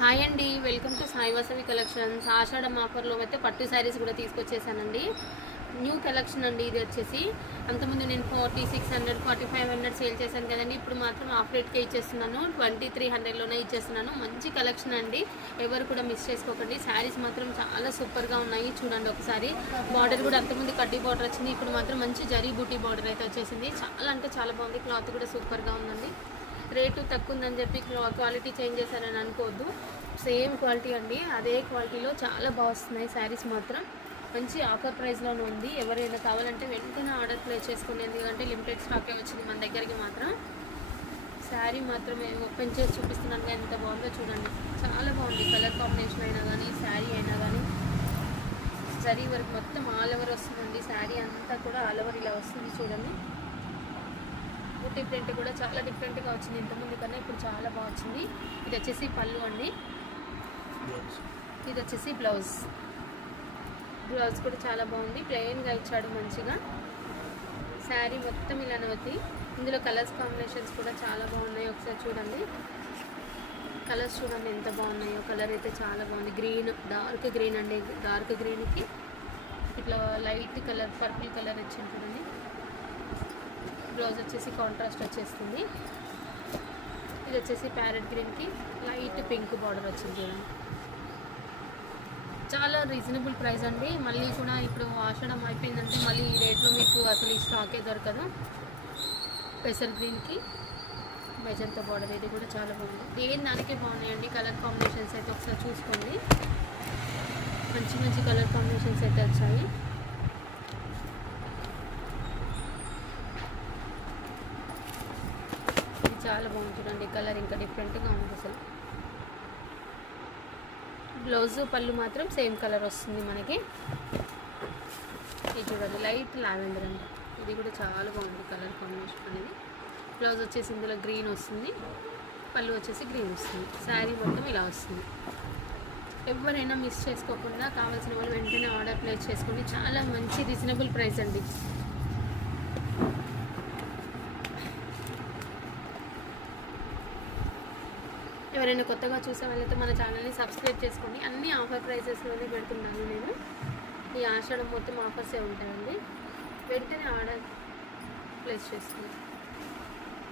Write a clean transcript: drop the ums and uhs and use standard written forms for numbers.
Hi అండి, welcome to Sai Vasavi collections. ఆషాఢం ఆఫర్లో అయితే పట్టు శారీస్ కూడా తీసుకొచ్చేసానండి. న్యూ కలెక్షన్ అండి ఇది వచ్చేసి. అంతకుముందు నేను 4600 4500 సేల్ చేశాను కదండి. ఇప్పుడు మాత్రం ఆఫ్ రేట్కే ఇచ్చేస్తున్నాను. 2300లోనే ఇచ్చేస్తున్నాను. మంచి కలెక్షన్ అండి, ఎవరు కూడా మిస్ చేసుకోకండి. శారీస్ మాత్రం చాలా సూపర్గా ఉన్నాయి. చూడండి ఒకసారి. బార్డర్ కూడా అంతకుముందు కడ్డీ బార్డర్ వచ్చింది, ఇప్పుడు మాత్రం మంచి జరీ బూటీ బార్డర్ అయితే వచ్చేసింది. చాలా అంటే చాలా బాగుంది. క్లాత్ కూడా సూపర్గా ఉందండి. రేటు తక్కువ ఉందని చెప్పి క్వాలిటీ చేంజ్ చేశారని అనుకోవద్దు. సేమ్ క్వాలిటీ అండి, అదే క్వాలిటీలో చాలా బాగా వస్తున్నాయి శారీస్ మాత్రం. మంచి ఆఫర్ ప్రైస్లోనే ఉంది. ఎవరైనా కావాలంటే వెంటనే ఆర్డర్ ప్లేస్ చేసుకోండి, ఎందుకంటే లిమిటెడ్ స్టాకే వచ్చింది మన దగ్గరికి మాత్రం. శారీ మాత్రం ఓపెన్ చేసి చూపిస్తున్నాను కానీ ఎంత బాగుందో చూడండి. చాలా బాగుంది. కలర్ కాంబినేషన్ అయినా కానీ శారీ అయినా కానీ జరీ వరకు మొత్తం ఆల్ ఓవర్ వస్తుందండి. శారీ అంతా కూడా ఆల్ ఓవర్ ఇలా వస్తుంది చూడండి. బుట్టి ప్రింట్ కూడా చాలా డిఫరెంట్గా వచ్చింది. ఇంతకుముందు కన్నా ఇప్పుడు చాలా బాగా వచ్చింది. ఇది వచ్చేసి పళ్ళు అండి, ఇది వచ్చేసి బ్లౌజ్. బ్లౌజ్ కూడా చాలా బాగుంది, ప్లెయిన్గా ఇచ్చాడు మంచిగా. శారీ మొత్తం ఇలానే ఉంది. ఇందులో కలర్స్ కాంబినేషన్స్ కూడా చాలా బాగున్నాయి. ఒకసారి చూడండి, కలర్స్ చూడండి ఎంత బాగున్నాయో. కలర్ అయితే చాలా బాగుంది. గ్రీన్, డార్క్ గ్రీన్ అండి. డార్క్ గ్రీన్కి ఇట్లా లైట్ కలర్ పర్పుల్ కలర్ వచ్చింది చూడండి. బ్లౌజ్ వచ్చేసి కాంట్రాస్ట్ వచ్చేస్తుంది. ఇది వచ్చేసి ప్యారెట్ గ్రీన్కి లైట్ పింక్ బార్డర్ వచ్చింది చూడండి. చాలా రీజనబుల్ ప్రైస్ అండి. మళ్ళీ కూడా ఇప్పుడు ఆషాఢం అయిపోయిందంటే మళ్ళీ ఈ రేట్లో మీకు అసలు ఈ స్టాకే దొరకదు. పెసర్ గ్రీన్కి మెజంతా బార్డర్, ఇది కూడా చాలా బాగుంది. దేని దానికే బాగున్నాయండి. కలర్ కాంబినేషన్స్ అయితే ఒకసారి చూసుకోండి. మంచి మంచి కలర్ కాంబినేషన్స్ అయితే వచ్చాయి. చాలా బాగుంది చూడండి. కలర్ ఇంకా డిఫరెంట్గా ఉంది అసలు. బ్లౌజు పళ్ళు మాత్రం సేమ్ కలర్ వస్తుంది మనకి. ఇది చూడండి, లైట్ లావెండర్ అండి. ఇది కూడా చాలా బాగుంది కలర్ కాంబినేషన్ అనేది. బ్లౌజ్ వచ్చేసి ఇందులో గ్రీన్ వస్తుంది, పళ్ళు వచ్చేసి గ్రీన్ వస్తుంది. శారీ మొత్తం ఇలా వస్తుంది. ఎవరైనా మిస్ చేసుకోకుండా కావాల్సిన వాళ్ళు వెంటనే ఆర్డర్ ప్లేస్ చేసుకోండి. చాలా మంచి రీజనబుల్ ప్రైస్ అండి. ఎవరైనా కొత్తగా చూసే వాళ్ళైతే మన ఛానల్ని సబ్స్క్రైబ్ చేసుకోండి. అన్ని ఆఫర్ ప్రైసెస్లోనే పెడుతున్నాను నేను. ఈ ఆషాఢం మొత్తం ఆఫర్సే ఉంటాయండి. వెంటనే ఆర్డర్ ప్లేస్ చేసుకోండి.